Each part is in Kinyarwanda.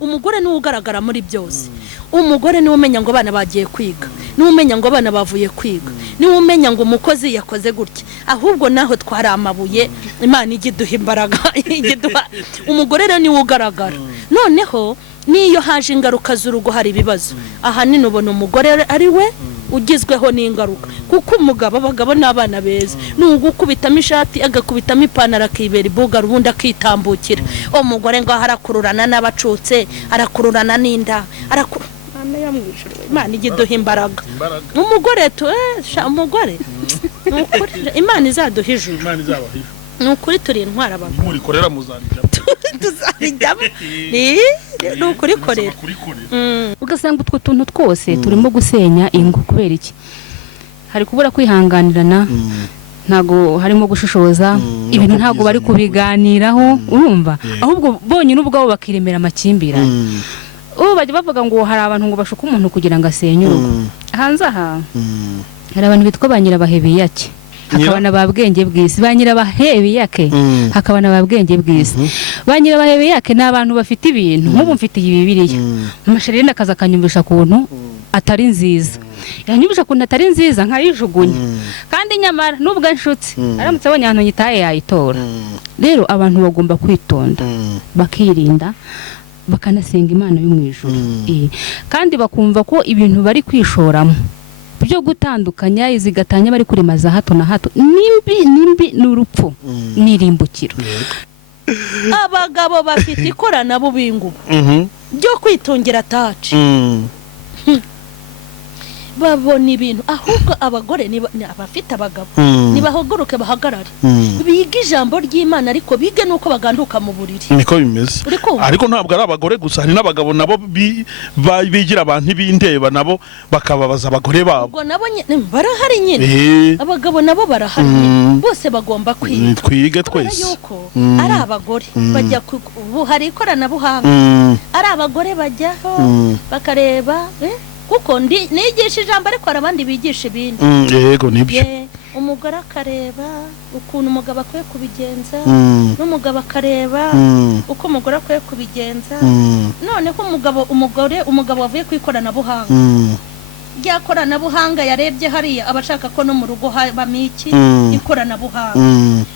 umugore ni ugaragara muri byose. Umugore ni umenya ngo abana bagiye kwiga, ni umenya ngo abana bavuye kwiga, ni umenya ngo umukozi yakoze gutya. Ahubwo naho twari amabuye, Imana igiduha imbaraga igiduha. Umugore rero ni ugaragara. Noneho niyo haje ingaruka z'urugo hari ibibazo, ahanini ubona umugore ari we ugizweho n'ingaruka, kuko abagabo n'abana beza n'ugukubitamo ishati agakubitamo ipantaro akibera ibuga rubundi akitambukira. Umugore ngo harakururana n'abacutse, arakururana n'inda, Imana igiduha imbaraga. Umugore umugore Imana izaduha ijuru, nukuri turi intwara abantu murikorera muzarijamo tuzarijamo nukuri korera. Ugasanga utwo tuntu twose turimo gusenya ingo kubera iki? Hari kubura kwihanganirana, ntago harimo gushishoza, ibintu ntago bari kubiganiraho, urumva? Ahubwo bonyine ubwabo bakiremera amakimbirane. Bajya bavuga ngo hari abantu ngo bashuka umuntu kugira ngo asenye urugo. Hanze aha hari abantu bitwa banyirabahebi yake, hakabana babwenge bw'isi. Banyirabahebi yake hakabana babwenge bw'isi. Banyirabahebi yake ni abantu bafite ibintu nk'ubu mfite iyi Bibiliya, Charlene akaza akanyumvisha kuntu atari nziza, yanyumvisha kuntu atari nziza nkayijugunya, kandi nyamara nubwo nshutse aramutse abonye ahantu nyitaye yayitora. Rero abantu bagomba kwitonda, bakirinda, bakanasenga Imana yo mu ijuru, kandi bakumva ko ibintu bari kwishoramo byo gutandukanya izigatanya bari kuremaza hato na hato nimbi n'urupfu n'irimbukiro. Abagabo bafite ikoranabuhanga byo kwitungira taci, babona ibintu. Ahubwo abagore abafite abagabo nibahaguruke bahagarare, biga ijambo ry'Imana, ariko bige nuko baganduka mu buriri. Niko bimeze. Ariko ntabwo ari abagore gusa, hari n'abagabo nabo bigira abantu b'indeba, nabo bakababaza abagore babo. Ubwo nabo barahari nyine, abagabo nabo barahari nyine, bose bagomba kwiga. Twige twese yuko ari abagore bajya hari ikoranabuhanga, ari abagore bajyaho bakareba kuko nigisha ijambo ariko hari abandi bigisha ibindi. Yego nibyo. Umugore akareba ukuntu umugabo akwiye kubigenza, n'umugabo akareba uko umugore akwiye kubigenza. None ko umugabo wavuye ku ikoranabuhanga, rya koranabuhanga yarebye hariya abashaka ko no mu rugo habamo iki ikoranabuhanga.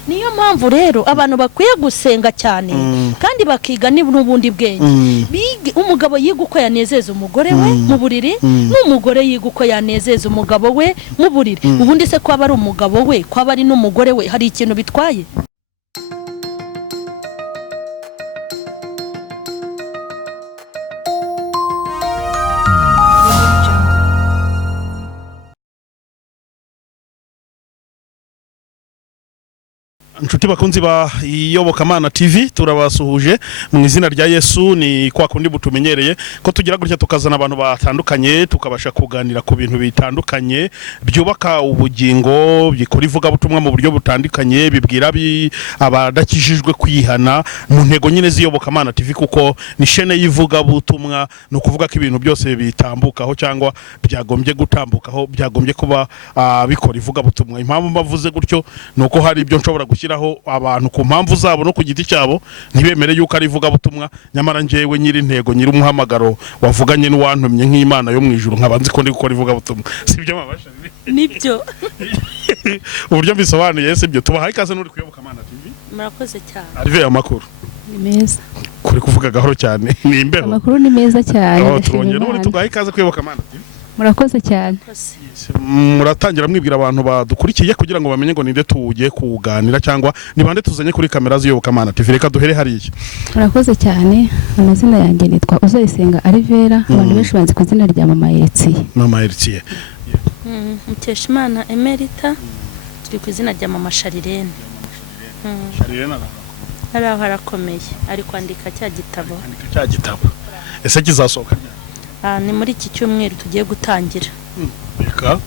Niyo mpamvu rero abantu bakwiye gusenga cyane kandi bakiga n'ubundi bwenge. Umugabo yiga uko yanezeza umugore we mu buriri, n'umugore yiga uko yanezeza umugabo we mu buriri. Ubundi se ko aba ari umugabo we, ko aba ari n'umugore we, hari ikintu bitwaye? Nshuti bakunzi ba Iyobokamana TV, turabasuhuje mu izina rya Yesu. Ni kwa kundi butumenyereye ko tugira gutya tukazana abantu batandukanye, tukabasha kuganira ku bintu bitandukanye byubaka ubugingo, bikora ivuga butumwa mu buryo butandukanye, bibwira abadakijijwe kwihana, mu ntego nyine z'Iyobokamana TV, kuko ni shene yivuga butumwa. No kuvuga ko ibintu byose bitambukaho cyangwa byagombye gutambukaho, byagombye kuba bikora ivuga butumwa. Impamvu bavuze gutyo nuko hari ibyo nshobora gushyiraho abantu ku mpamvu zabo no ku giti cyabo, ntibemere yuko ari ivuga butumwa. Nyamara njyewe nyiri intego, nyiri umuhamagaro, wavuganye n'uwantumye nk'Imana yo mu ijuru, nkabanze ko ndi gukora ivuga butumwa. Sibyo mabasha? Nibyo. Uburyo bisobanuye sibyo. Tubahaye ikaze n'uri kuyobokamana TV. Murakoze cyane. Alvera, amakuru ni meza. Kuri kuvuga gahoro cyane. Ni imbeho. Amakuru ni meza cyane. Turongera n'uri tugahaye ikaze kuyobokamana TV. Murakoze cyane. Muratangira mwibwira abantu badukurikiye kugira ngo bamenye ngo ninde tugiye kuganira cyangwa ni bande tuzanye kuri kamera z'Iyobokamana TV. Reka duhere hariya. Murakoze cyane. Amazina yanjye nitwa Uzayisenga Alvera, abantu benshi banzi ku izina rya Mama Elsie. Mama Elsie. Mukeshimana Emerita, turi ku izina rya Mama Charlene. Charlene harakomeye ari kwandika cya gitabo. Ese kizasohoka? Ni muri iki cyumweru tugiye gutangira. Reka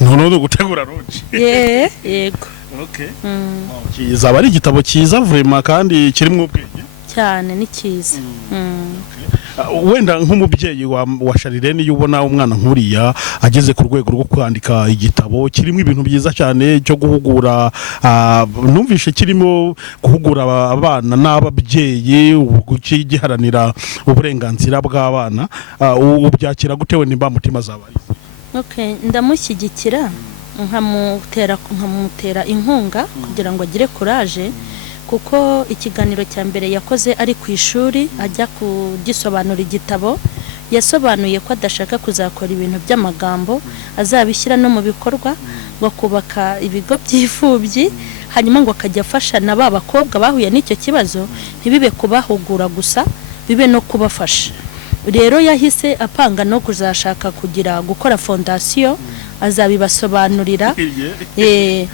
none gutegura roje. Yego. Okay. Kizaba ari igitabo cyiza vraiment kandi kirimo ubwenge cyane, ni cyiza. wenda nk'umubyeyi wa Charlene yubona umwana nkuriya ageze ku rwego rwo kwandika igitabo kirimo ibintu byiza cyane cyo guhugura numvishe kirimo guhugura abana n'ababyeyi giharanira uburenganzira bw'abana ubyakira gutewe nimba mutima zabari. Okay, ndamushyigikira nkamutera inkunga kugira ngo agire courage, kuko ikiganiro cya mbere yakoze ari ku ishuri ajya kugisobanura igitabo, yasobanuye ko adashaka kuzakora ibintu by'amagambo, azabishyira no mu bikorwa, ngo kubaka ibigo by'ifubyi, hanyuma ngo akajya afasha na ba bakobwa bahuye n'icyo kibazo, ntibibe kubahugura gusa, bibe no kubafasha. Rero yahise apanga no kuzashaka gukora fondasiyo, azabibasobanurira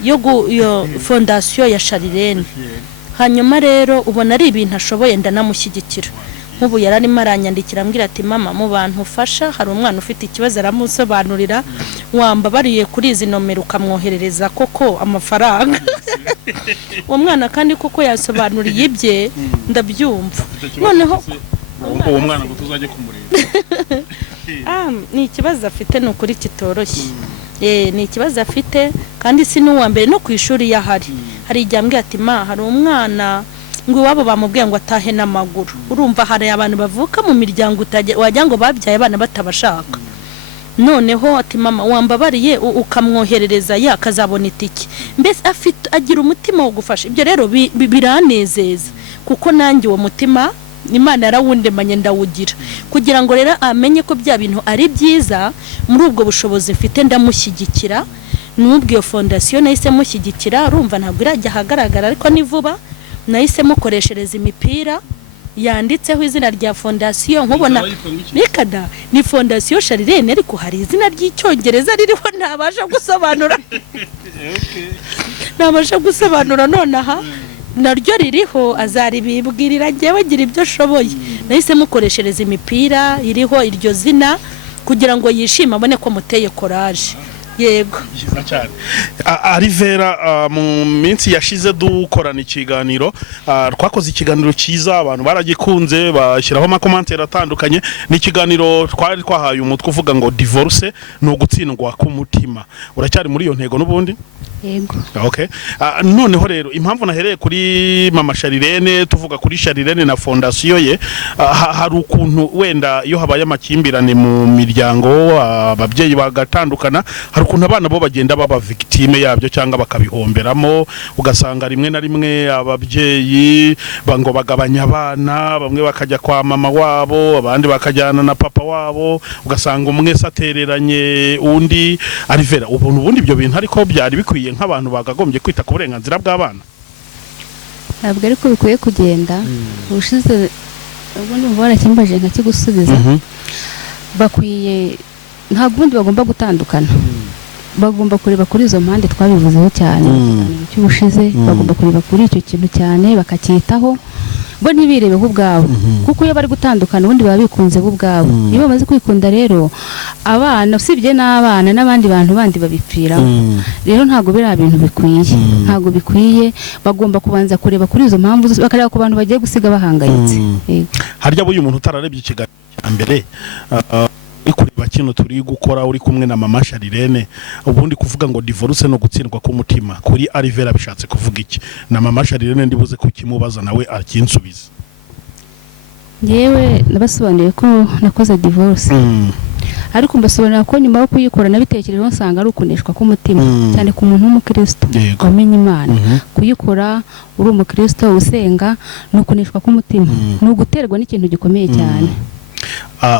yo fondasiyo ya Charlene. Hanyuma rero ubona ari ibintu ashoboye, ndanamushyigikira. Nk'ubu yararimo aranyandikira ambwira ati mama, mu bantu ufasha hari umwana ufite ikibazo, aramusobanurira, wamba bariye kuri izi nomero ukamwoherereza koko amafaranga. Uwo mwana kandi koko yasobanuriye ibye, ndabyumva. Noneho uwo mwana ngo tuzajye kumureba. Ni ikibazo afite, ni ukuri kitoroshye. Ni ikibazo afite, kandi si n'uwa mbere no ku ishuri yahari. Hari igihe ambwira ati ma, hari umwana ngo iwabo bamubwiye ngo atahe n'amaguru. Urumva hari abantu bavuka mu miryango wagira ngo babyaye abana batabashaka. Noneho ati mama, wambabariye ukamwoherereza akazabona itiki. Mbese agira umutima wo gufasha. Ibyo rero biranezeza, kuko nanjye uwo mutima Imana yarawundemanye ndawugira, kugira ngo rero amenye ko bya bintu ari byiza. Muri ubwo bushobozi mfite ndamushyigikira, n'ubwo iyo fondasiyo nahise mushyigikira. Urumva ntabwo irajya ahagaragara, ariko ni vuba. Nahise mukoreshereza imipira yanditseho izina rya fondasiyo, nkubona nikada ni fondasiyo Charlene, ariko hari izina ry'icyongereza ririho ntabasha gusobanura. Ntabasha gusobanura nonaha, naryo ririho, azaribibwirira ngewe gira ibyo ashoboye. Nahise mukoreshereza imipira iriho iryo zina kugira ngo yishime, abone ko muteye courage. Yego cyiza cyane. Alvera, mu minsi yashize dukorana ikiganiro, twakoze ikiganiro cyiza, abantu baragikunze, bashyiraho amakomantere atandukanye. Ni ikiganiro twari twahaye umutwe uvuga ngo divorce no gutsindwa k'umutima. Uracyari muri iyo ntego n'ubundi? Yego. Okay. Noneho rero impamvu nahereye kuri mama Charlene, tuvuga kuri Charlene na fondasiyo ye, hari ukuntu wenda iyo habaye amakimbirane mu miryango, ababyeyi bagatandukana, hari ukuntu abana bo bagenda baba victime yabyo cyangwa bakabihomberamo. Ugasanga rimwe na rimwe ababyeyi ngo bagabanya abana, bamwe bakajya kwa mama wabo, abandi bakajyana na papa wabo, ugasanga umwe satereranye undi. Alvera, ubundi ibyo bintu ariko byari bikwiye nk'abantu bagagombye kwita ku burenganzira bw'abana? Ntabwo ariko bikwiye kugenda. Ubushize ubundi mubara kimbaje nka kigusubiza, bakwiye ntabwo ubundi bagomba gutandukana. Bagomba kureba kuri izo mpande twabivuzeho cyane cy'ubushize, bagomba kureba kuri icyo kintu cyane bakacyitaho, bo ntibirebe ho ubwabo, kuko iyo bari gutandukana ubundi baba bikunze bo ubwabo. Iyo bamaze kwikunda rero, abana usibye n'abana n'abandi bantu bandi babipfira. Rero ntago bira bintu bikwiye, ntago bikwiye. Bagomba kubanza kureba kuri izo mpamvu, bakareba ku bantu bagiye gusiga bahangayitse. Harya buyu umuntu utararebye ikiganiro cya mbere, kureba kino turi gukora uri kumwe na mama Charlene, ubundi kuvuga ngo divorce no gutsindwa k'umutima kuri Alvera bishatse kuvuga iki? Na mama Charlene ndibuze kukimubaza nawe akinsubiza. Yewe nabasobanuriye ko nakoze divorce, ariko mbasobanurira ko nyuma yo kuyikora nabitekerejeho nsanga ari ukuneshwa k'umutima, cyane ku muntu w'umukristo wamenye Imana. Kuyikora uri umukristo usenga no kuneshwa k'umutima, no guterwa n'ikintu gikomeye cyane.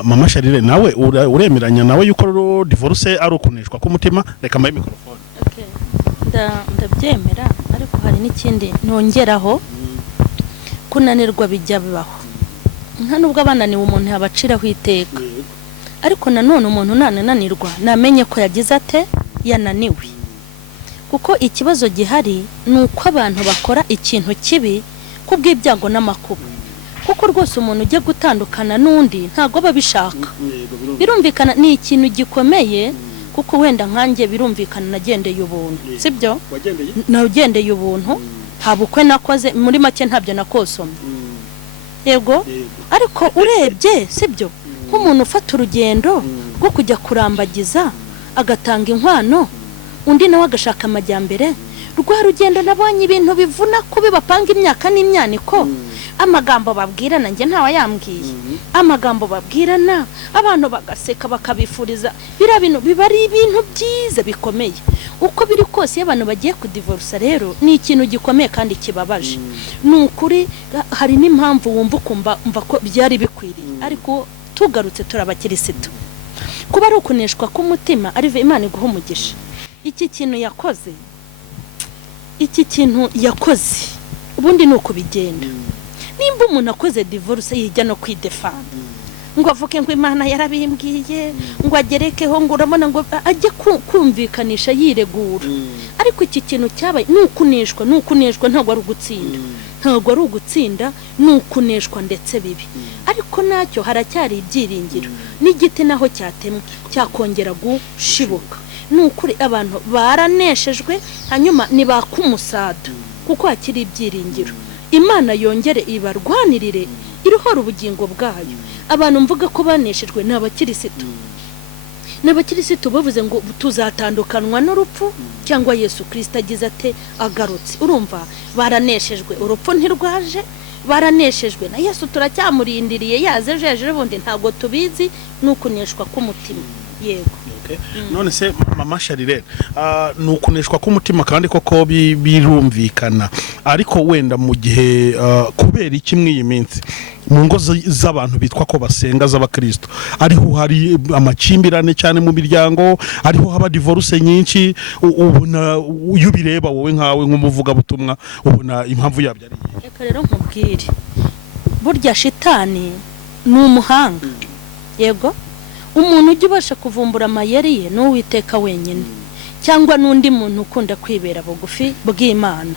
Mama Charlene, nawe uremeranya nawe yuko divorce ari ukuneshwa k'umutima? Reka mbaye microphone. Okay, ndabyemera, ariko hari n'ikindi nongeraho, kunanirwa bijya bibaho. Nta nubwo abananiwe umuntu yabaciraho iteka, ariko nanone umuntu nananirwa namenye ko yagize ate yananiwe, kuko ikibazo gihari ni uko abantu bakora ikintu kibi kubw'ibyago n'amakuba. Kuko rwose umuntu ujye gutandukana n'undi ntago babishaka, birumvikana ni ikintu gikomeye. Kuko wenda nkanjye birumvikana nagendeye ubuntu, sibyo? Nagendeye ubuntu, nta bukwe nakoze, muri make ntabyo nakosomye. Yego, ariko urebye sibyo nk'umuntu ufata urugendo rwo kujya kurambagiza agatanga inkwano undi nawe agashaka amajyambere rwa rugendo nabonye ibintu bivuna kubi bapanga imyaka n'imyaniko amagambo babwirana njye ntawe yambwiye amagambo babwirana abantu bagaseka bakabifuriza bira bintu bibari ibintu byiza bikomeye uko biri kose y'abantu bagiye kudivorce rero ni ikintu gikomeye kandi kibabaje nukuri hari n'impamvu wumva ukumva ko byari bikwiriye ariko tugarutse turabakirisitu kuba ari ukuneshwa k'umutima ari Imana iguha umugisha iki kintu yakoze ubundi nuko bigenda nimba umuntu akoze divorce yijya no kwidefanda ngo avuke ngo Imana yarabimbwiye ngo agerekeho ngo urabona ngo ajye kumvikanisha yiregura ariko iki kintu cyabaye nukuneshwa ntabwo ari ugutsinda nukuneshwa ndetse bibi ariko nacyo haracyari ibyiringiro n'igiti naho cyatemwe cyakongera gushibuka nukuri abantu baraneshejwe hanyuma nibakumusada kuko hakiri ibyiringiro Imana yongere ibarwanirire iruhora ubugingo bwayo abantu mvuga ko baneshejwe n'abakirisitu bavuze ngo tuzatandukanwa n'urupfu cyangwa Yesu Kristo agize ate agarutse urumva baraneshejwe urupfu ntirwaje baraneshejwe na Yesu turacyamurindiriye yaze jeje bundi ntago tubizi nukuneshwa k'umutima yego none se mama Charlene nukuneshwa k'umutima kandi koko birumvikana ariko wenda mu gihe kubera iki mw'iyi minsi mu ngo z'abantu bitwa ko basenga z'abakristo ariho hari amakimbirane cyane mu miryango ariho haba divorce nyinshi ubona uyu bireba wowe nkawe nk'umuvuga butumwa ubona impamvu yabyo ari reka rero nkubwire burya shitani ni umuhanga yego umuntu ujya ubasha kuvumbura amayeri ye n'uwiteka wenyine cyangwa n'undi muntu ukunda kwibera bugufi bw'Imana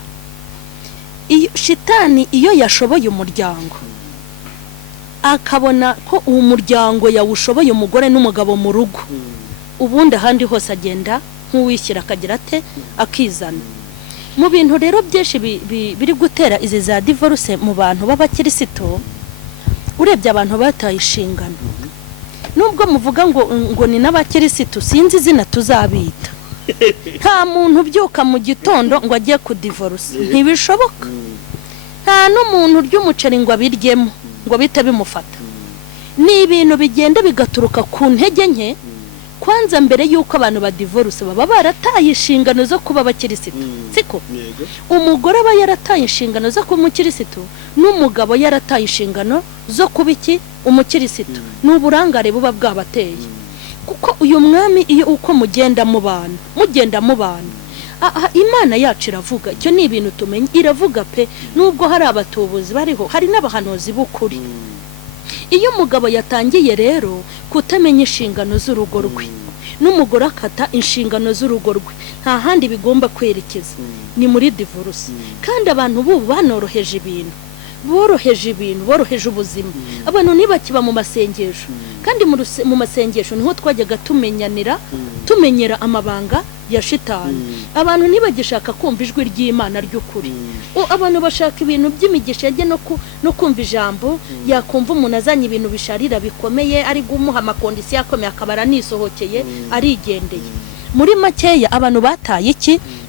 iyo shitani iyo yashoboye umuryango akabona ko uwo muryango yawushoboye umugore n'umugabo mu rugo ubundi ahandi hose agenda nk'uwishyira akagira ate akizana mu bintu rero byinshi biri gutera izi za divorce mu bantu b'abakirisitu urebye abantu bataye inshingano nubwo muvuga ngo ni n'abakirisitu sinzi izina tuzabita nta muntu ubyuka mu gitondo ngo agiye kudivorce ntibishoboka nta n'umuntu ry'umuceri ngo abiryemo ngo bita bimufata ni ibintu bigenda bigaturuka ku ntege nke kwanza mbere yuko abantu badivorce baba barataye inshingano zo kuba abakirisitu siko umugore aba yarataye inshingano zo kuba umukirisitu n'umugabo yarataye inshingano zo kuba iki umukirisitu n'uburangare buba bwabateye kuko uyu mwami iyo uko mugenda mubana Imana yacu iravuga icyo ni ibintu tumenye iravuga pe nubwo hari abatubuzi bariho hari n'abahanuzi b'ukuri iyo umugabo yatangiye rero kutamenya inshingano z'urugo rwe n'umugore akata inshingano z'urugo rwe nta handi bigomba kwerekeza ni muri divorce kandi abantu bubu banoroheje ibintu boroheje ubuzima abantu nibakiba mu masengesho kandi mu masengesho niho twajyaga tumenyera amabanga ya shitani abantu nibagishaka kumva ijwi ry'Imana ry'ukuri abantu bashaka ibintu by'imigisha yajye no kumva ijambo yakumva umuntu azanye ibintu bisharira bikomeye ari gumuha amakondisiyo akomeye akabara nisohokeye arigendeye muri makeya abantu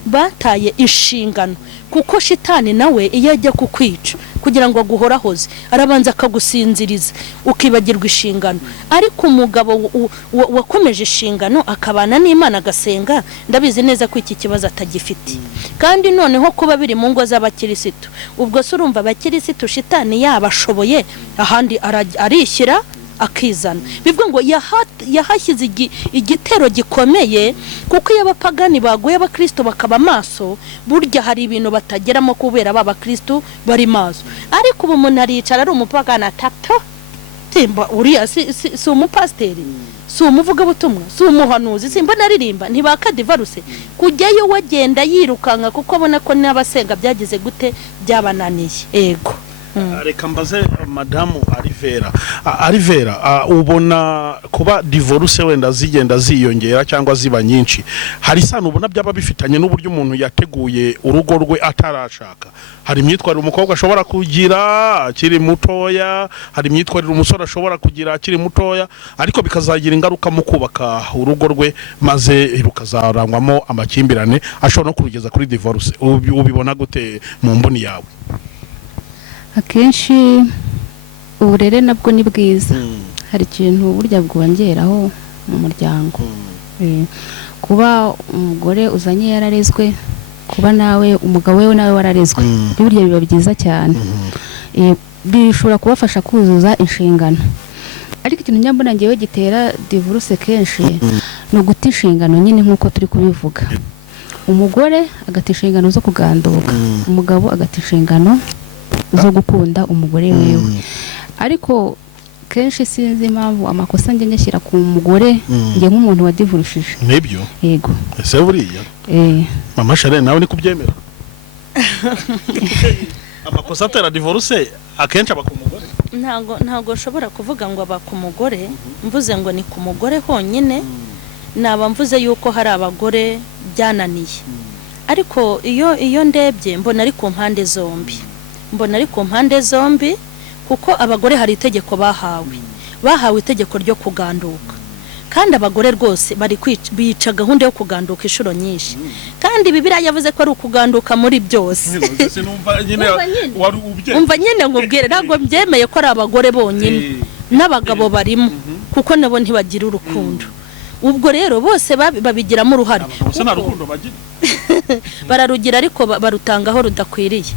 bataye inshingano kuko shitani nawe iyo ajya kukwica kugira ngo aguhorahoze arabanza akagusinziriza ukibagirwa inshingano ariko umugabo wakomeje inshingano akabana n'Imana agasenga ndabizi neza ko iki kibazo atagifite kandi noneho kuba biri mu ngo z'abakirisitu ubwo se urumva abakirisitu shitani yabashoboye ahandi arishyira akizana bivuga ngo yahashyize igitero gikomeye kuko iyo abapagani baguye abakristo bakaba maso burya hari ibintu batageramo kubera b'abakristo bari maso ariko ubu umuntu aricara ari umupagani atato timba uriya si umupasteri si umuvuga butumwa si umuhanuzi simba naririmba ntibakadivaruse kujyayo wagenda yirukanka kuko abona ko n'abasenga byagize gute byabananiye ego reka mbaze madamu Alvera ubona kuba divorce wenda zigenda ziyongera cyangwa ziba nyinshi hari isano ubona byaba bifitanye n'uburyo umuntu yateguye urugo rwe atarashaka hari imyitwarire umukobwa ashobora kugira akiri mutoya hari imyitwarire umusore ashobora kugira akiri mutoya ariko bikazagira ingaruka mu kubaka urugo rwe maze rukazarangwamo amakimbirane ashobora no kurugeza kuri divorce ubibona gute mu mboni yawe akenshi uburere nabwo ni bwiza hari ikintu burya bwongeraho mu muryango kuba umugore uzanye yararezwe kuba nawe umugabo we nawe wararezwe burya biba byiza cyane bishobora kubafasha kuzuza inshingano ariko ikintu nyambona ngewe gitera divorce kenshi no guta inshingano nyine nkuko turi kubivuga umugore agata inshingano zo kuganduka umugabo agata inshingano zo gukunda umugore wewe ariko kenshi sinzi impamvu amakosa njye nyashyira ku mugore njye nk'umuntu wadivurushije nibyo yego ese buriya mama Charlene nawe ni kubyemera amakosa atera divorce akenshi aba ku mugore ntago ushobora kuvuga ngo aba ku mugore mvuze ngo ni ku mugore honyine naba mvuze yuko hari abagore byananiye ariko iyo ndebye mbona ari ku mpande zombi kuko abagore hari itegeko bahawe itegeko ryo kuganduka kandi abagore rwose bari bica gahunda yo kuganduka inshuro nyinshi kandi Bibiliya yavuze ko ari ukuganduka muri byose umva nyine ngubwire ntabwo byemeye ko ari abagore bonyine n'abagabo barimo kuko nabo ntibagira urukundo ubwo rero bose babigiramo uruhare bararugira ariko barutangaho rudakwiriye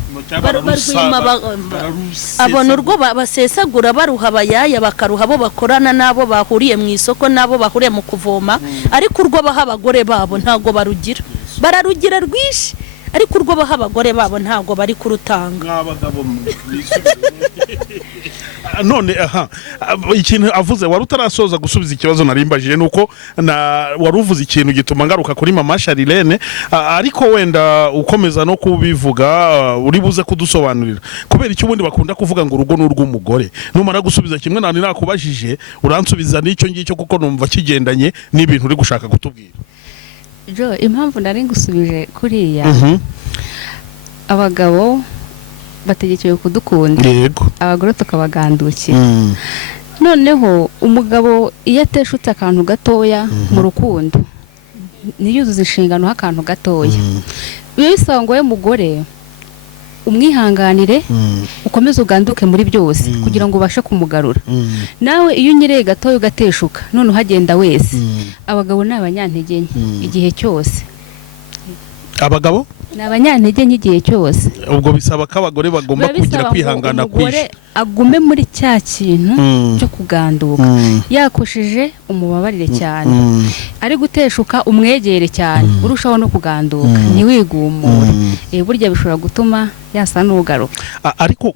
abona urwo basesagura baruha abayaya bakaruha abo bakorana n'abo bahuriye mu isoko n'abo bahuriye mu kuvoma ariko urwo baha abagore babo ntago bararugira rwinshi ariko urwo baha abagore babo ntago bari kurutanga none ikintu avuze wari utarasoza gusubiza ikibazo narimbajije nuko wari uvuze ikintu gituma ngaruka kuri mama Charlene ariko wenda ukomeza no kubivuga uri buze kudusobanurira kubera icyo ubundi bakunda kuvuga ngo urugo n'urw'umugore numara gusubiza kimwe nani nakubajije uransubiza n'icyo ngicyo kuko numva kigendanye n'ibintu uri gushaka kutubwira impamvu nari ngusubije kuriya abagabo bategekewe kudukunda abagore tukabagandukira noneho umugabo iyo ateshutse akantu gatoya mu rukundo niyuzuza inshingano h'akantu gatoya biba bisaba ngo we mugore umwihanganire ukomeze uganduke muri byose kugira ngo ubashe kumugarura nawe iyo unyereye gatoya ugateshuka none uhagenda wese abagabo ni abanyantege nke igihe cyose abagabo ni abanyantege nke igihe cyose ubwo bisaba ko abagore bagomba kugira kwihangana kwinshi agume muri cya kintu cyo kuganduka yakoshije umubabarire cyane ari guteshuka umwegere cyane urushaho no kuganduka ntiwigumure burya bishobora gutuma yasa n'ugaruka ariko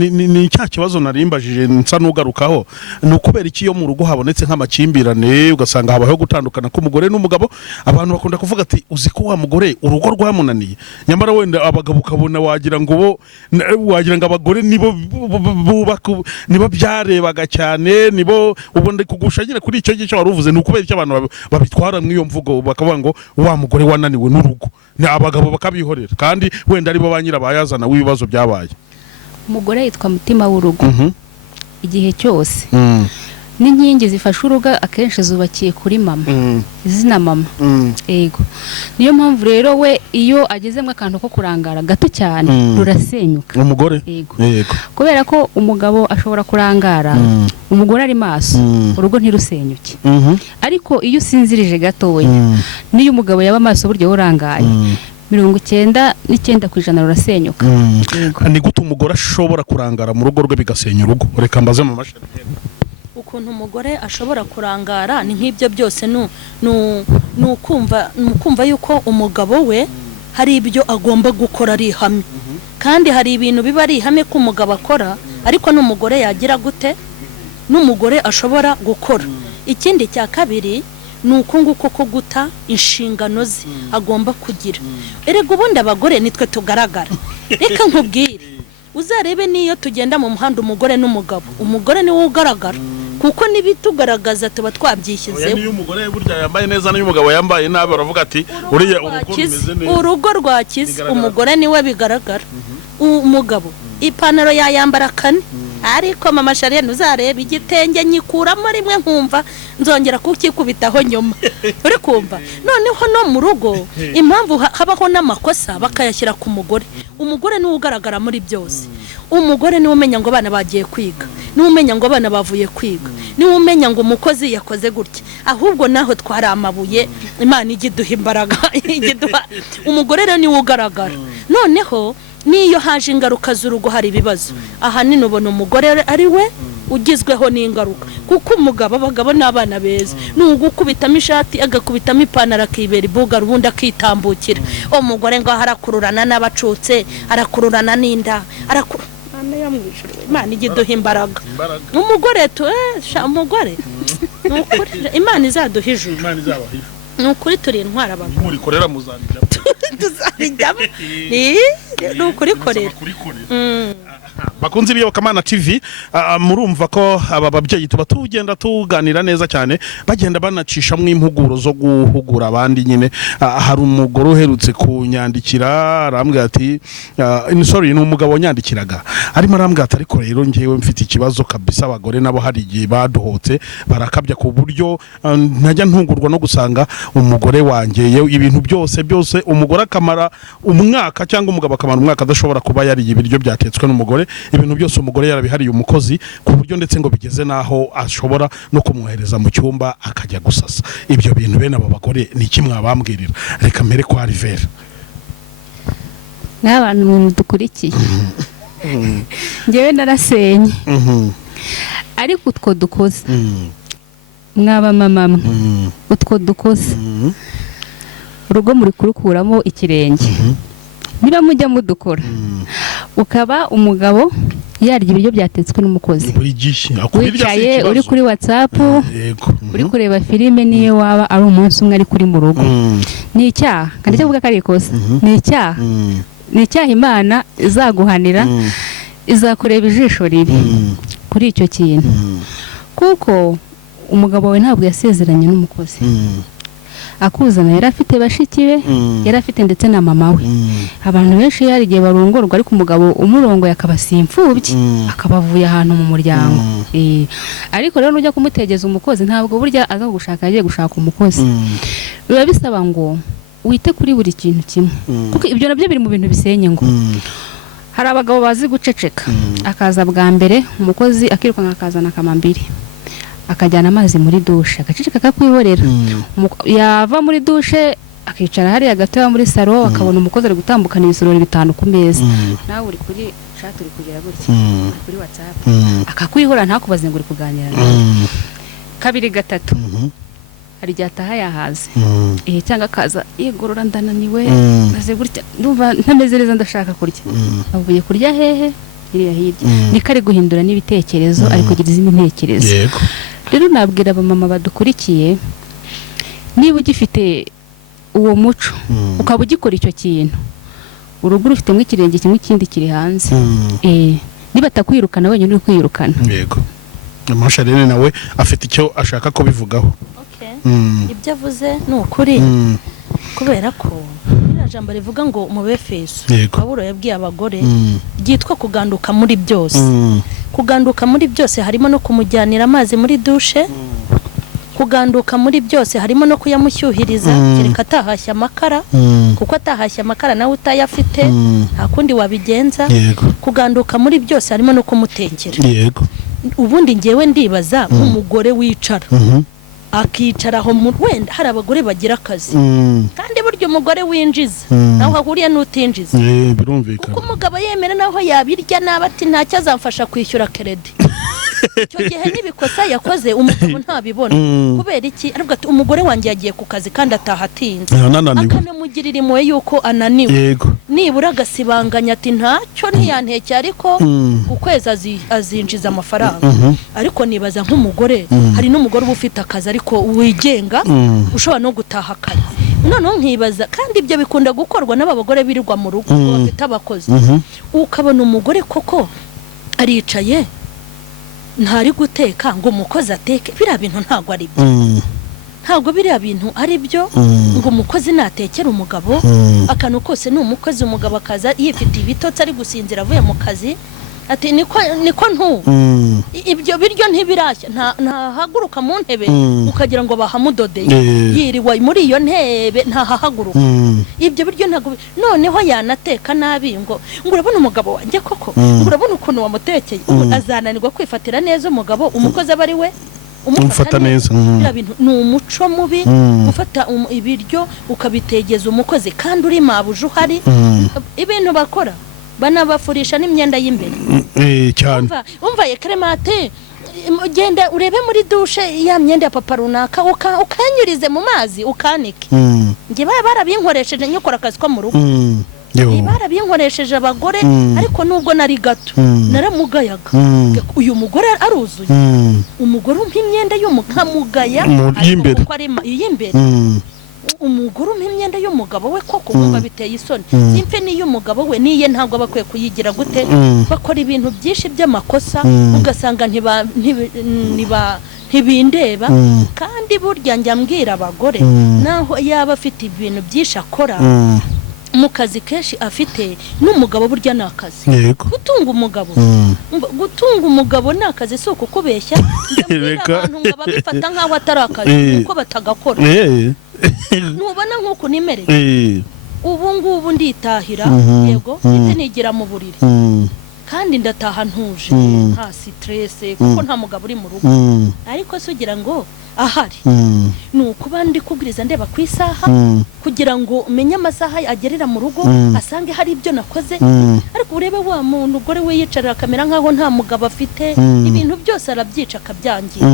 ni cya kibazo narimbajije nsa n'ugarukaho ni ukubera iki iyo mu rugo habonetse nk'amakimbirane ugasanga habaho gutandukana k'umugore n'umugabo abantu bakunda kuvuga ati uzi ko wa mugore urugo rwamunaniye nyamara wenda abagabo ukabona wagira ngo abagore nibo byarebaga cyane nibo ubundi kugushagira kuri icyo gice wari uvuze ni ukubera icyo abantu babitwara mu iyo mvugo bakavuga ngo wa mugore wananiwe n'urugo ni abagabo bakabihorera kandi wenda aribo ba nyirabayazana w'ibibazo byabaye umugore yitwa mutima w'urugo igihe cyose n'inkingi zifasha urugo akenshi zubakiye kuri mama izina mama yego niyo mpamvu rero we iyo agezemo akantu ko kurangara gato cyane rurasenyuka umugore yego kubera ko umugabo ashobora kurangara umugore ari maso urugo ntirusenyuke ariko iyo usinzirije gatoya niyo umugabo yaba maso buryo urangaye 99% rurasenyuka ni gute umugore ashobora kurangara mu rugo rwe bigasenya urugo reka mbaze mu mashini ukuntu umugore ashobora kurangara ni nk'ibyo byose nukumva yuko umugabo we hari ibyo agomba gukora ari ihame kandi hari ibintu biba ari ihame ko umugabo akora ariko n'umugore yagira gute n'umugore ashobora gukora ikindi cya kabiri ni ukunguko ko guta inshingano ze agomba kugira erega ubundi abagore nitwe tugaragara reka nkubwire uzarebe niyo tugenda mu muhanda umugore n'umugabo umugore niwe ugaragara kuko nibitugaragaza tuba twabyishyizeho niyo umugore burya yambaye neza niyo umugabo yambaye nabi baravuga ati uriya urugo rwakize umugore niwe bigaragara umugabo ipantaro yayambara kane ariko mama Charlene uzarebe igitenge nyikuramo rimwe nkumva nzongera kukikubitaho nyuma uri kumva noneho no mu rugo impamvu habaho n'amakosa bakayashyira ku mugore umugore niwe ugaragara muri byose umugore niwe umenya ngo abana bagiye kwiga niwe umenya ngo abana bavuye kwiga niwe umenya ngo umukozi yakoze gutya ahubwo naho twari amabuye Imana igiduha imbaraga igiduha umugore rero niwe ugaragara noneho niyo haje ingaruka z'urugo hari ibibazo ahanini ubona umugore ari we ugizweho n'ingaruka kuko umugabo abagabo n'abana beza n'ugukubitamo ishati agakubitamo ipantaro akibera ibuga rubundi akitambukira umugore ngo harakururana n'abacutse arakururana n'inda Imana igiduha imbaraga umugore umugore n'ukuri Imana izaduha ijuru nukuri turi intwara abantu muri korera muzanira tuzabijyamo ni ukuri korera bakunze ibiyobokamana TV murumva ko aba babyeyi tuba tugenda tuganira neza cyane bagenda banacishamo impuguro zo guhugura abandi nyine hari umugore uherutse kunyandikira arambwira ati sorry ni umugabo nyandikiraga arimo arambwira ati ariko rero ngewe mfite ikibazo kabisa abagore nabo hari igihe baduhotse barakabya ku buryo ntajya ntungurwa no gusanga umugore wangeye ibintu byose umugore akamara umwaka cyangwa umugabo akamara umwaka adashobora kuba yariye ibiryo byatetswe n'umugore ibintu byose umugore yarabihariye umukozi ku buryo ndetse ngo bigeze naho ashobora no kumwohereza mu cyumba akajya gusasa ibyo bintu bene aba bagore ni iki mwabambwirira reka mbere kwa Alvera n'abantu dukurikiye ngewe narasenye ariko utwo dukoze mwaba mama utwo dukoze urugo muri kurukuramo ikirenge niba mujya mudukora ukaba umugabo yarya ibiryo byatetswe n'umukozi wicaye uri kuri WhatsApp uri kureba filime niyo waba ari umunsi umwe ari kuri mu rugo ni icyaha kandi cyo kuvuga ko ari ikosa ni icyaha Imana izaguhanira izakureba ijisho ribi kuri icyo kintu kuko umugabo we ntabwo yasezeranye n'umukozi akuzana yari afite bashiki be yari afite ndetse na mama we abantu benshi yari igihe barongorwa ariko umugabo umurongoye akabasimfubye akabavuye ahantu mu muryango ariko rero ujya kumutegeza umukozi ntabwo burya aza gushaka yagiye gushaka umukozi biba bisaba ngo wite kuri buri kintu kimwe kuko ibyo nabyo biri mu bintu bisenye ngo hari abagabo bazi guceceka akaza bwa mbere umukozi akirukanka akazana akamambiri akajyana amazi muri dushe agaceceka akakwihorera yava muri dushe akicara hariya gatoya muri salo akabona umukozi ari gutambukana ibisorori bitanu ku meza nawe uri kuri chat uri kugera gutya kuri WhatsApp akakwihora ntakubaze ngo uri kuganira nawe kabiri gatatu hari ryataha yahaze cyangwa akaza yegorora ndananiwe maze gutya ndumva ntamezereza ndashaka kurya avuye kurya hehe hirya nikari guhindura n'ibitekerezo ariko kugira izindi ntekerezo rero nabwira abamama badukurikiye niba ugifite uwo muco ukaba ugikora icyo kintu urugo rufite nk'ikirenge kimwe ikindi kiri hanze niba atakwirukana wenyine uri kwirukana yego mama Charlene nawe afite icyo ashaka ko bivugaho ibyo avuze ni ukuri kubera ko jambo rivuga ngo mu Befeso Pawulo yabwiye abagore ryitwa kuganduka muri byose kuganduka muri byose harimo no kumujyanira amazi muri dushe kuganduka muri byose harimo no kuyamushyuhiriza kereka atahashya amakara kuko atahashya amakara nawe utayafite nta kundi wabigenza kuganduka muri byose harimo no kumutekera ubundi ngewe ndibaza nk'umugore wicara akicara aho wenda hari abagore bagira akazi kandi buryo umugore winjiza naho ahuriye n'utinjiza birumvikana kuko umugabo yemera naho yabirya nabati ntacyo azamfasha kwishyura credit icyo gihe nibikosa yakoze umugabo ntabibona kubera iki ariko ati umugore wanjye yagiye ku kazi kandi atahatinze akanamugirira impuhwe yuko ananiwe nibura agasibanganya ati ntacyo ntiyanteke ariko ukwezi azinjiza amafaranga ariko nibaza nk'umugore hari n'umugore uba ufite akazi ariko wigenga ushobora no gutaha kare noneho nkibaza kandi ibyo bikunda gukorwa n'abagore birirwa mu rugo bafite abakozi ukabona umugore koko aricaye ntari guteka ngo umukozi ateke biriya bintu ntabwo ari byo ntabwo biriya bintu ari byo ngo umukozi natekera umugabo akantu kose ni umukozi umugabo akaza yifitiye ibitotsi ari gusinzira avuye mu kazi ati niko ibyo biryo ntibirashya ntahaguruka mu ntebe ukagira ngo bahamudodeye yiriwe muri iyo ntebe ntahahaguruka ibyo biryo ntago noneho yanateka nabi ngo urabona umugabo wanjye koko urabona ukuntu wamutekeye azananirwa kwifatira neza umugabo umukozi aba ari we umufata neza bintu ni umuco mubi gufata ibiryo ukabitegeza umukozi kandi uri mabuje uhari ibintu bakora banabafurisha n'imyenda y'imbere cyane umva yekremate genda urebe muri dushe ya myenda ya papa runaka ukanyurize mu mazi ukanike nge barabinkoresheje nyokora akazi ko mu rugo barabinkoresheje abagore ariko nubwo nari gato naramugayaga uyu mugore aruzuye umugore umpa imyenda y'umukamugaya y'imbere umugore umpa imyenda y'umugabo we koko kumva biteye isoni simpe n'iy'umugabo we niye ntabwo bakwiye kuyigira gute bakora ibintu byinshi by'amakosa ugasanga ntibindeba kandi burya njya mbwira abagore naho yaba afite ibintu byinshi akora mu kazi kenshi afite n'umugabo burya ni akazi gutunga umugabo ni akazi si ukukubeshya abantu ngo babifata nk'aho atari akazi kuko batagakora ntubona nk'uko nimereye ubu ngubu nditahira yego ndetse nigira mu buriri kandi ndataha ntuje nta stress kuko nta mugabo uri mu rugo ariko se ugira ngo ahari nukuba ndi kubwiriza ndeba ku isaha kugira ngo umenye amasaha agerera mu rugo asange hari ibyo nakoze ariko urebe wa muntu gore we yicarira kamera nkaho nta mugabo afite ibintu byose arabyica akabyangiza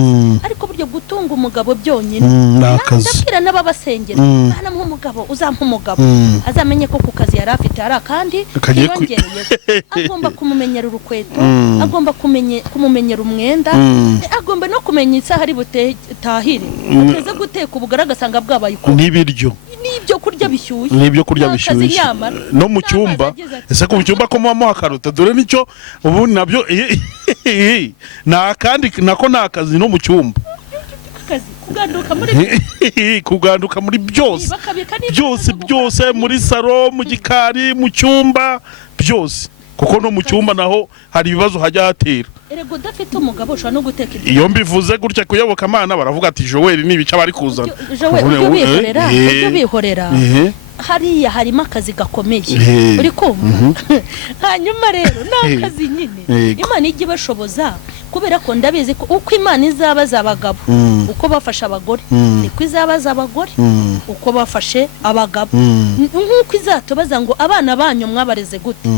ariko buryo gutunga umugabo byonyine ndabwira n'ababasengera hana nk'umugabo uzampa umugabo azamenye ko ku kazi yari afite hari akandi yongereye agomba kumumenyera urukweto agomba kumumenyera umwenda agomba no kumenya isaha ari tahire ateze guteka ubugaragara bwabaye uko n'ibiryo n'ibyo kurya bishyushye no mu cyumba ese ku cyumba ko muba Karuta dore nicyo ubu nabyo nakandi nako nakazi no mu cyumba kuganduka muri byose muri saro mu gikari mu cyumba byose kuko no mu cyumba naho hari ibibazo hajya hatera erego udafite umugabo ushobora no guteka ibyo iyo mbivuze gutya kuyoboka amana baravuga ati Joel nibica bari kuzana ibyo bihorera hariya harimo akazi gakomeye uri kumva hanyuma rero n'akazi nyine Imana ijye bashoboza kubera ko ndabizi ko uko Imana izabaza abagabo uko bafasha abagore niko izabaza abagore uko bafashe abagabo nk'uko izatobaza ngo abana banyu mwabareze gute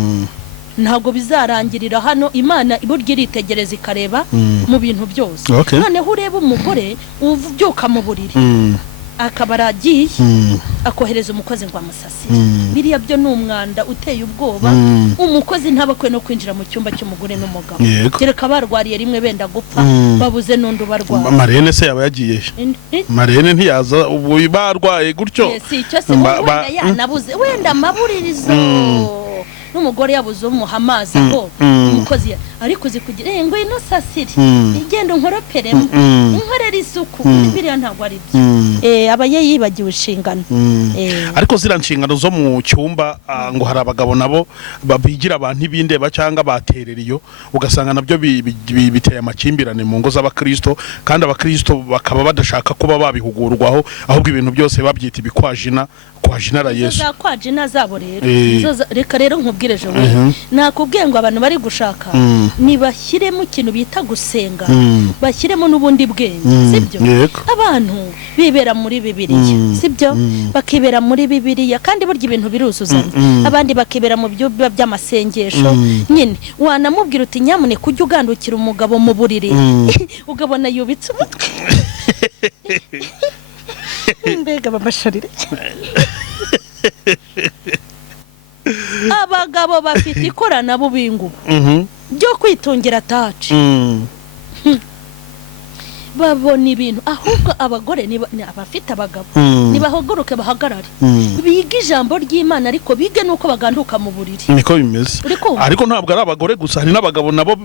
ntabwo bizarangirira hano Imana iburyo iritegereza ikareba mu bintu byose noneho ureba umugore uvyuka mu buriri akabaragiye akohereza umukozi ngo amusasire biriya byo n'umwanda uteye ubwoba umukozi ntabakwe no kwinjira mu cyumba cy'umugore n'umugabo kereka barwariye rimwe benda gupfa babuze n'undi barwaye Marene se yaba yagiye Marene ntiyaza ubu barwaye gutyo si icyo se wenda yanabuze wenda maburirizo n'umugore yabuze umuhamaza ngo umukozi ariko zikugira ngo ino sasiri igenda nkoroperemo inkorera isuku biriya ntabwo ari byo abaye yibagiwe inshingano ariko zira nshingano zo mu cyumba ngo hari abagabo nabo babigira abantu ibindeba cyangwa baterera iyo ugasanga nabyo biteye amakimbirane mu ngo z'abakristo kandi abakristo bakaba badashaka kuba babihugurwaho ahubwo ibintu byose babyita ibikwajina kwajinara Yesu kwajina zabo rero reka rero nkubwireje we nakubwiye ngo abantu bari gushaka nibashyiremo ikintu bita gusenga bashyiremo n'ubundi bwenge sibyo abantu bibera muri Bibiliya sibyo bakibera muri Bibiliya kandi burya ibintu biruzuzanya abandi bakibera mu byumba by'amasengesho nyine wanamubwira uti nyamune kujya ugandukira umugabo mu buriri ugabona yubitse umutwe mbega babasharire abagabo bafite ikoranabuhanga byo kwitungira taci babona ibintu ahubwo abagore ni abafite abagabo nibahogoruke bahagarare biga ijambo ry'Imana ariko bige nuko baganduka mu buriri niko bimeze ariko ntabwo ari abagore gusa hari n'abagabo nabo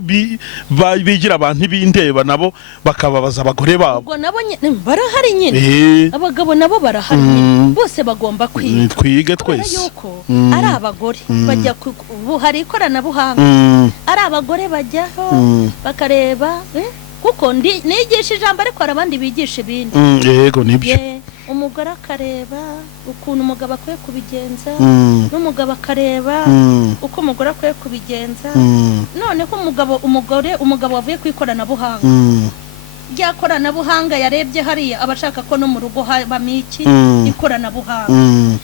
bigira abantu b'indeba nabo bakababaza abagore babo ubwo nabo barahari nyine abagabo nabo barahari bose bagomba twige twese yuko ari abagore bajya hari ikoranabuhanga ari abagore bajyaho bakareba kuko nigisha ijambo ariko hari abandi bigisha ibindi yego nibyo umugore akareba ukuntu umugabo akwiye kubigenza n'umugabo akareba uko umugore akwiye kubigenza none ko umugabo wavuye ku ikoranabuhanga rya koranabuhanga yarebye hariya abashaka ko no mu rugo habamo iki ikoranabuhanga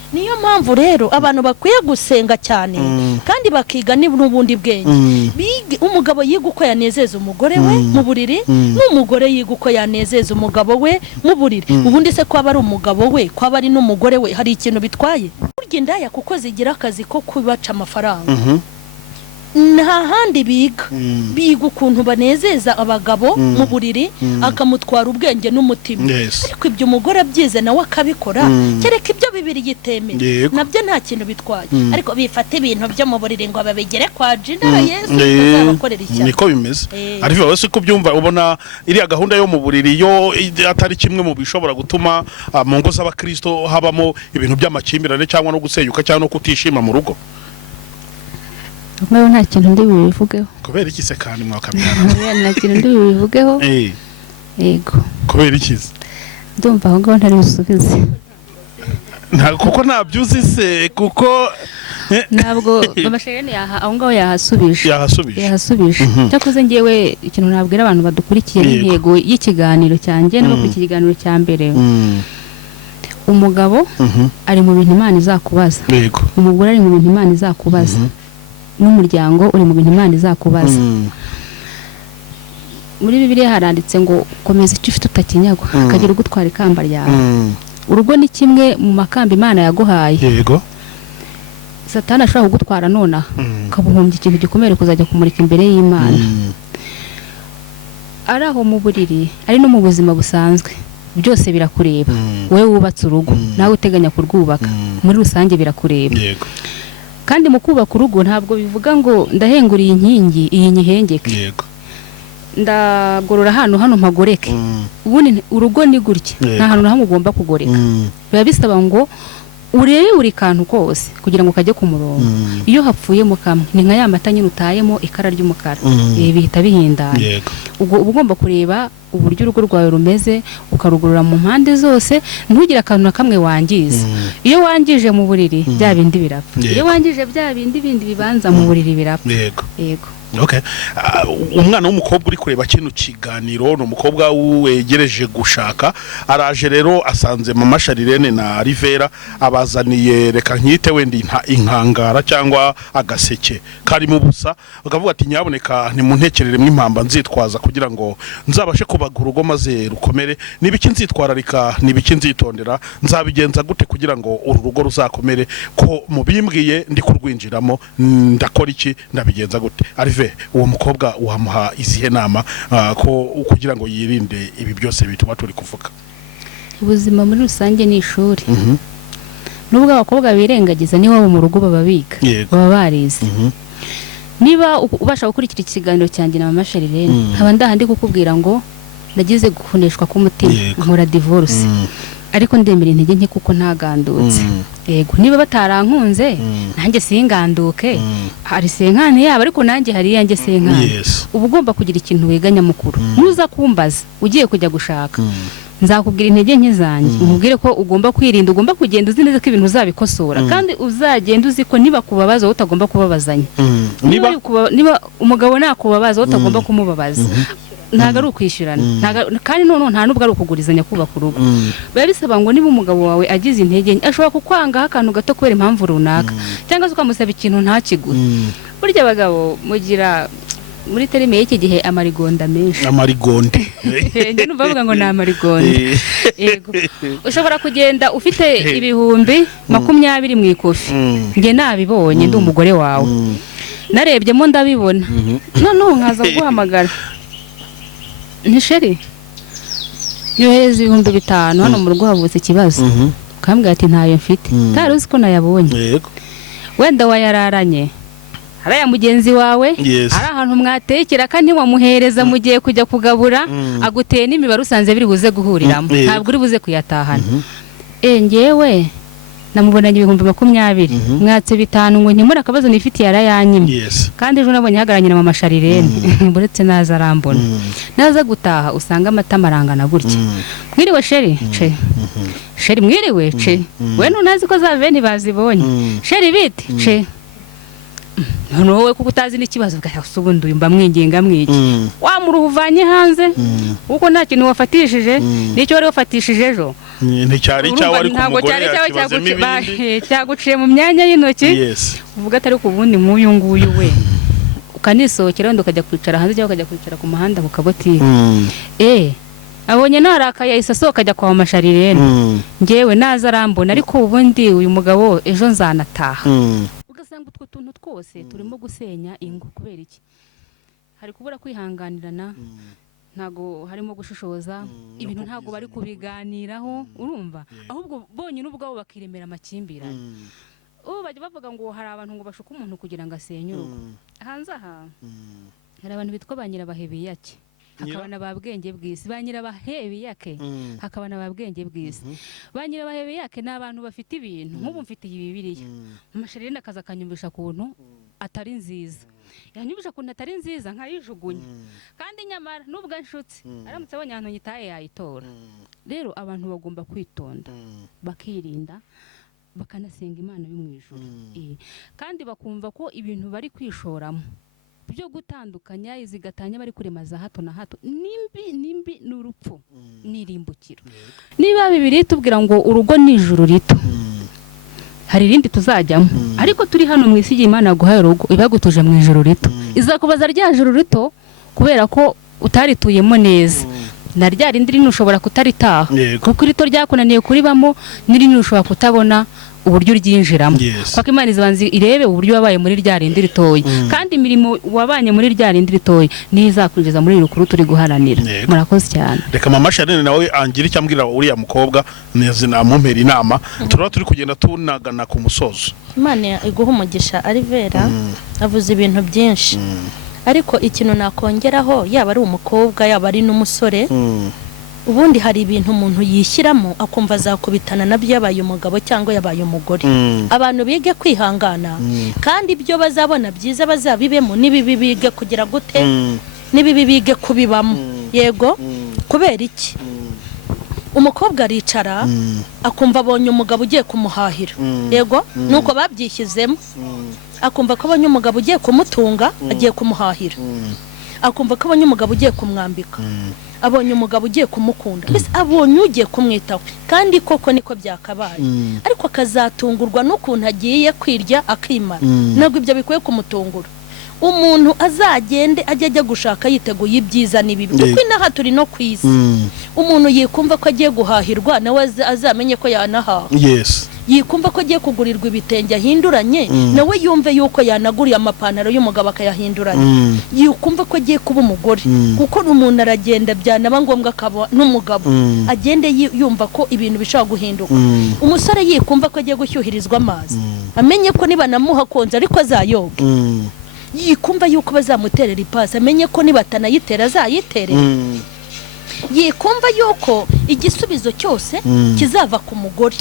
niyo mpamvu rero abantu bakwiye gusenga cyane kandi bakiga n'ubundi bwenge umugabo yiga uko yanezeza umugore we mu buriri n'umugore yiga uko yanezeza umugabo we mu buriri ubundi se ko aba ari umugabo we ko aba ari n'umugore we hari ikintu bitwaye burya indaya kuko zigira akazi ko kubaca amafaranga nta handi biga ukuntu banezeza abagabo mu buriri akamutwara ubwenge n'umutima ariko ibyo umugore abyize nawe akabikora kereka ibyo bibiri yitemeye nabyo nta kintu bitwaye ariko bifata ibintu byo mu buriri ngo babigere kwa Jinara Yesu azabakorera icyaha niko bimeze ariko wese ko byumva ubona iriya gahunda yo mu buriri yo atari kimwe mu bishobora gutuma mu ngo z'abakristo habamo ibintu by'amakimbirane cyangwa no gusenyuka cyangwa no kutishima mu rugo nta kintu ndi bivugeho kubera iki se kandi mwakabyara nta kintu ndi bivugeho yego kubera iki ndumva aho ngaho ntari busubize kuko ntabyuzi se kuko ntabwo Charlene aho ngaho yahasubije cyakoze ngewe ikintu nabwira abantu badukurikiye n'intego y'ikiganiro cyanjye n'abakurikiye ikiganiro cya mbere umugabo ari mu bintu Imana izakubaza umugore ari mu bintu Imana izakubaza n'umuryango uri mu bintu Imana izakubaza muri Bibiliya haranditse ngo komeza icyo ufite utakinyagwa akagira ugutwara ikamba ryawe urugo ni kimwe mu makamba Imana yaguhaye yego Satani ashobora kugutwara nonaha ukabuhombya ikintu gikomeye kuzajya kumurika imbere y'Imana ari aho mu buriri ari no mu buzima busanzwe byose birakureba wowe wubatse urugo nawe uteganya kurwubaka muri rusange birakureba kandi mu kubaka urugo ntabwo bivuga ngo ndahenguriye inkingi iyi nyihengeke ndagorora hano mpagoreke ubundi urugo ni gutya nta hantu na hamwe ugomba kugoreka biba bisaba ngo urebe buri kantu kose kugira ngo kajye ku murongo iyo hapfuyemo kamwe ni nka ya mata nyine utayemo ikara ry'umukara bihita bihindana ubwo ugomba kureba uburyo urugo rwawe rumeze ukarugorora mu mpande zose ntugire akantu na kamwe wangiza iyo wangije mu buriri bya bindi birapfa iyo wangije bya bindi bibanza mu buriri birapfa yego Okay. Umwana w'umukobwa uri kureba kino kiganiro no umukobwa wegereje gushaka araje rero asanze mama Charlene na Alvera abazaniye reka nkite wendi inkangara cyangwa agaseke kari mu busa bakavuga ati nyaboneka ni muntekerere mwimpamba nzitwaza kugira ngo nzabashe kubagura urugo maze rukomere nibiki nzitwararika nibiki nzitondera nzabigenza gute kugira ngo uru rugo ruzakomere ko mubimbwiye ndi kurwinjiramo ndakora iki ndabigenza gute uwo mukobwa wamuha izihe nama ko kugira ngo yirinde ibi byose bituma turi kuvuga ubuzima muri rusange ni ishuri nubwo abakobwa birengagiza ni wabo mu rugo baba biga baba barize niba ubasha gukurikira ikiganiro cyanjye na mama Charlene nkaba ndahandi kukubwira ngo nagize gufuneshwa k'umutima nkora divorce ariko ndemera intege nke kuko ntagandutse yego niba batarankunze nanjye singanduke hari senkani yaba ariko nanjye hari yanjye senkani ubu ugomba kugira ikintu weganya mukuru nuza kumbaza ugiye kujya gushaka nzakubwira intege nke zanjye umubwire ko ugomba kwirinda ugomba kugenda uzi neza ko ibintu uzabikosora kandi uzagenda uzi ko niba kubabaza utagomba kubabazanya niba umugabo nakubabaza utagomba kumubabaza ntago ari ukwishyurana kandi none nta nubwo ari ukugurizanya kubaka urugo biba bisaba ngo niba umugabo wawe agize intege ashobora kukwangaho akantu gato kubera impamvu runaka cyangwa se ukamusaba ikintu ntakigure burya abagabo mugira muri terime y'iki gihe amarigonda menshi amarigonde njye numva bavuga ngo ni amarigonde yego ushobora kugenda ufite ibihumbi 20 mu ikofi njye nabibonye ndi umugore wawe narebyemo ndabibona noneho nkaza guhamagara Nisheri yohereza 5,000 hano mu rugo havutse ikibazo kambwira ati ntayo mfite tari uzi ko nayabonye yego wenda wayararanye araya mugenzi wawe ari ahantu mwatekera kandi wamuhereza mu gihe kujya kugabura aguteye n'imibare usanze biri buze guhuriramo ntabwo uri buze kuyatahana ngewe namubonanye 20,000 mwatse 5 ngo nkemura akabazo nifitiye arayanyimye kandi ejo nabonye hagaranye na mama Charlene buretse naza arambona naza gutaha usanga amata marangana gutya mwiriwe sheri sheri mwiriwe we ntunazi ko za veni bazibonye sheri biti none wowe kuko utazi n'ikibazo ubundi mba mwinginga mwiki wamuruhuvanye hanze uko nta kintu wafatishije n'icyo wari wafatishije ejo nticyari cyawe ari ku mugore yakibazemo ibindi cyaguciye mu myanya y'intoki uvuga atari ku bundi nk'uyu nguyu we ukanisohokera wenda ukajya kwicara hanze cyangwa ukajya kwicara ku muhanda ku kabotike abonye narakaye ahise asohoka ajya kwa Charlene ngewe naza arambona ariko ubundi uyu mugabo ejo nzanataha ugasanga utwo tuntu twose turimo gusenya ingo kubera iki hari kubura kwihanganirana ntago harimo gushishoza ibintu ntago bari kubiganiraho urumva ahubwo bonye n'ubwabo bakiremera amakimbirane bajya bavuga ngo hari abantu ngo bashuka umuntu kugira ngo asenye urugo hanze aha hari abantu bitwa ba nyirabahebiyake hakaba n'ababwenge bw'isi ba nyirabahebiyake hakaba n'ababwenge bw'isi ba nyirabahebiyake ni abantu bafite ibintu nk'ubu mfitiye Bibiliya Charlene akaza akanyumvisha kuntu atari nziza yanyumvisha kuntu atari nziza nkayijugunya kandi nyamara nubwo nshutse aramutse abonye ahantu nyitaye yayitora rero abantu bagomba kwitonda bakirinda bakanasenga Imana yo mu ijuru kandi bakumva ko ibintu bari kwishoramo byo gutandukanya izigatanya bari kurema za hato na hato nimbi n'urupfu n'irimbukiro niba Bibiliya tubwira ngo urugo ni ijuru rito hari irindi tuzajyamo ariko turi hano mu isi y'Imana guhaye urugo ibagutuje mu ijuru rito izakubaza rya juru rito kubera ko utarituyemo neza na rya rindi rino ushobora kutaritaha kuko irito ryakunaniye kuribamo n'irindi ushobora kutabona uburyo ryinjiramo kwako Imana izabanza irebe uburyo wabaye muri rya rindi ritoye kandi imirimo wabanye muri rya rindi ritoye nizakwinjiza muri rukuru turi guharanira murakoze cyane reka mama Charlene nawe angira icyo ambwira uriya mukobwa neza namumpera inama turaba turi kugenda tunagana ku musozo Imana iguha umugisha Alvera avuze ibintu byinshi ariko ikintu nakongeraho yaba ari umukobwa yaba ari n'umusore ubundi hari ibintu umuntu yishyiramo akumva azakubitana nabyo yabaye umugabo cyangwa yabaye umugore abantu bige kwihangana kandi ibyo bazabona byiza bazabibemo nibibi bige kugira gute nibibi bige kubibamo yego kubera iki umukobwa aricara akumva abonye umugabo ugiye kumuhahira yego nuko babyishyizemo akumva ko abonye umugabo ugiye kumutunga agiye kumuhahira akumva ko abonye umugabo ugiye kumwambika abonye umugabo ugiye kumukunda mbese abonye ugiye kumwitaho kandi koko niko byakabaye ariko akazatungurwa n'ukuntu agiye kwirya akimara ntabwo ibyo bikwiye kumutungura umuntu azagende ajya gushaka yiteguye ibyiza n'ibibi kuko inaha turi no kwisi umuntu yikumva ko agiye guhahirwa nawe azamenye ko yanahaha yikumva ko agiye kugurirwa ibitenge ahinduranye nawe yumve yuko yanaguriye amapantaro y'umugabo akayahinduranya yikumva ko agiye kuba umugore kuko umuntu aragenda byanaba ngombwa akaba n'umugabo agende yumva ko ibintu bishobora guhinduka umusore yikumva ko agiye gushyuhirizwa amazi amenye ko niba namuha konza ariko azayoga yikumva yuko bazamuterera ipasi amenye ko nibatanayitera azayitere yikumva yuko igisubizo cyose kizava ku mugore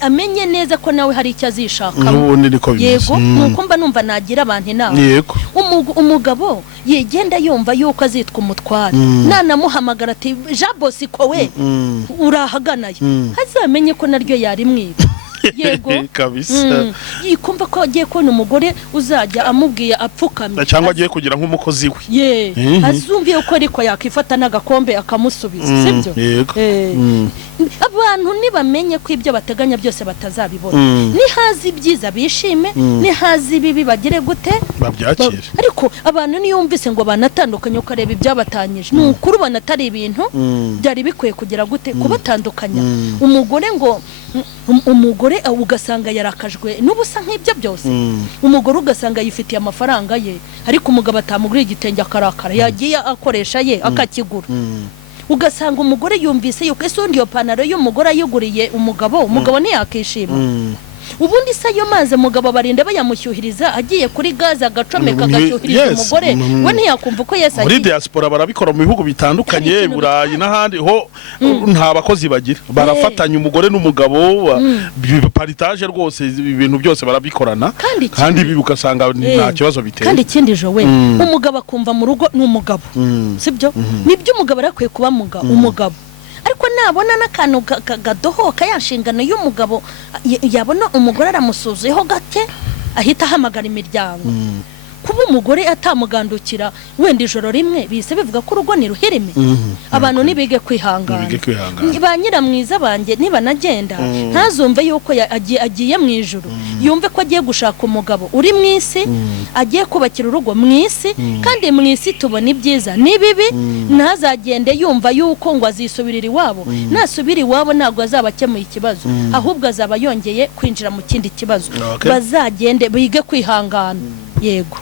amenye neza ko nawe hari icyo azishakamo yego nukumva numva nagira abantu inama umugabo yigenda yumva yuko azitwa umutware nanamuhamagara ati jabosi ko we urahaganaye hazamenye ko naryo yari mwiga yego kabisa yikumva ko agiye kubona umugore uzajya amubwiye apfukamye cyangwa agiye kugira nk'umukozi we azumviye uko ariko yakifata n'agakombe akamusubiza sibyo abantu nibamenye ko ibyo bateganya byose batazabibona nihazi ibyiza bishime nihazi ibibi bagire gute babyakire ariko abantu niyumvise ngo banatandukanye ukareba ibyabatanyije ni ukuri ubona atari ibintu byari bikwiye kugira gute kubatandukanya umugore ngo umugore ugasanga yarakajwe n'ubusa nk'ibyo byose umugore ugasanga yifitiye amafaranga ye ariko umugabo atamugurira igitenge akarakara yagiye akoresha ye akakigura ugasanga umugore yumvise yuko ese undi yo panaro y'umugore ayiguriye umugabo ntiyakishima ubundi se yo maze mugabo barinda bayamushyuhiriza agiye kuri gaze agacomeka agashyuhiriza umugore we ntiyakumva ko Yesu muri diaspora barabikora mu bihugu bitandukanye Burayi n'ahandi ho nta bakozi bagira barafatanya umugore n'umugabo paritage rwose ibintu byose barabikorana kandi bibukasanga nta kibazo biteye kandi ikindi jo we umugabo akumva mu rugo n'umugabo sibyo nibyo umugabo arakwiye kuba umugabo ariko nabona n'akantu gadohoka yanshingano y'umugabo yabona umugore aramusuzeho gake ahita ahamagara imiryango kuba umugore atamugandukira wenda ijoro rimwe bise bivuga ko urugo ni ruhirime abantu nibige kwihangana ba nyiramwiza banjye niba nagenda ntazumve yuko agiye mu ijuru yumve ko agiye gushaka umugabo uri mu isi agiye kubakira urugo mu isi kandi mu isi tubona ibyiza n'ibibi ntazagende yumva yuko ngo azisubirira iwabo nasubira iwabo ntabwo azaba akemuye ikibazo ahubwo azaba yongeye kwinjira mu kindi kibazo bazagende bige kwihangana yego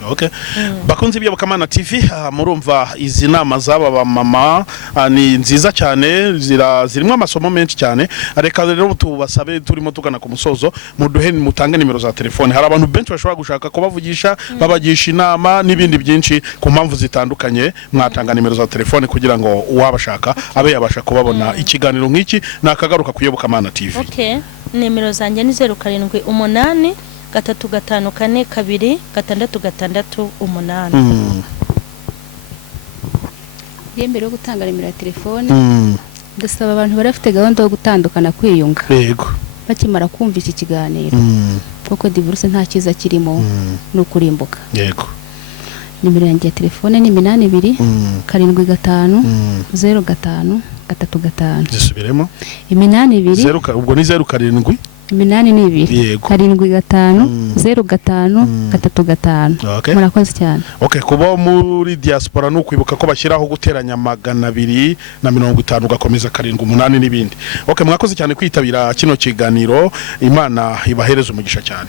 bakunze iby'Iyobokamana TV murumva izi nama z'aba bamama ni nziza cyane zirimo amasomo menshi cyane reka rero tubasabe turimo tugana ku musozo muduhe mutange nimero za telefone hari abantu benshi bashobora gushaka kubavugisha babagisha inama n'ibindi byinshi ku mpamvu zitandukanye mwatanga nimero za telefone kugira ngo uwabashaka abe yabasha kubabona ikiganiro nk'iki nakagaruka ku Iyobokamana TV nimero zanjye ni 078 354 2 Mbere yo gutanga nimero ya telefone ndasaba abantu barafite gahunda yo gutandukana kwiyunga yego bakimara kumva iki kiganiro kuko divorce nta kiza kirimo no kurimbuka yego nimero yanjye ya telefone ni 82 75 05 3 zisubiremo 82 ubwo ni 07 82 75 05 3 murakoze cyane kuba muri diaspora no kwibuka ko bashyiraho guteranya 250 ugakomeza 78 n'ibindi mwakoze cyane kwitabira kino kiganiro Imana ibahereza umugisha cyane.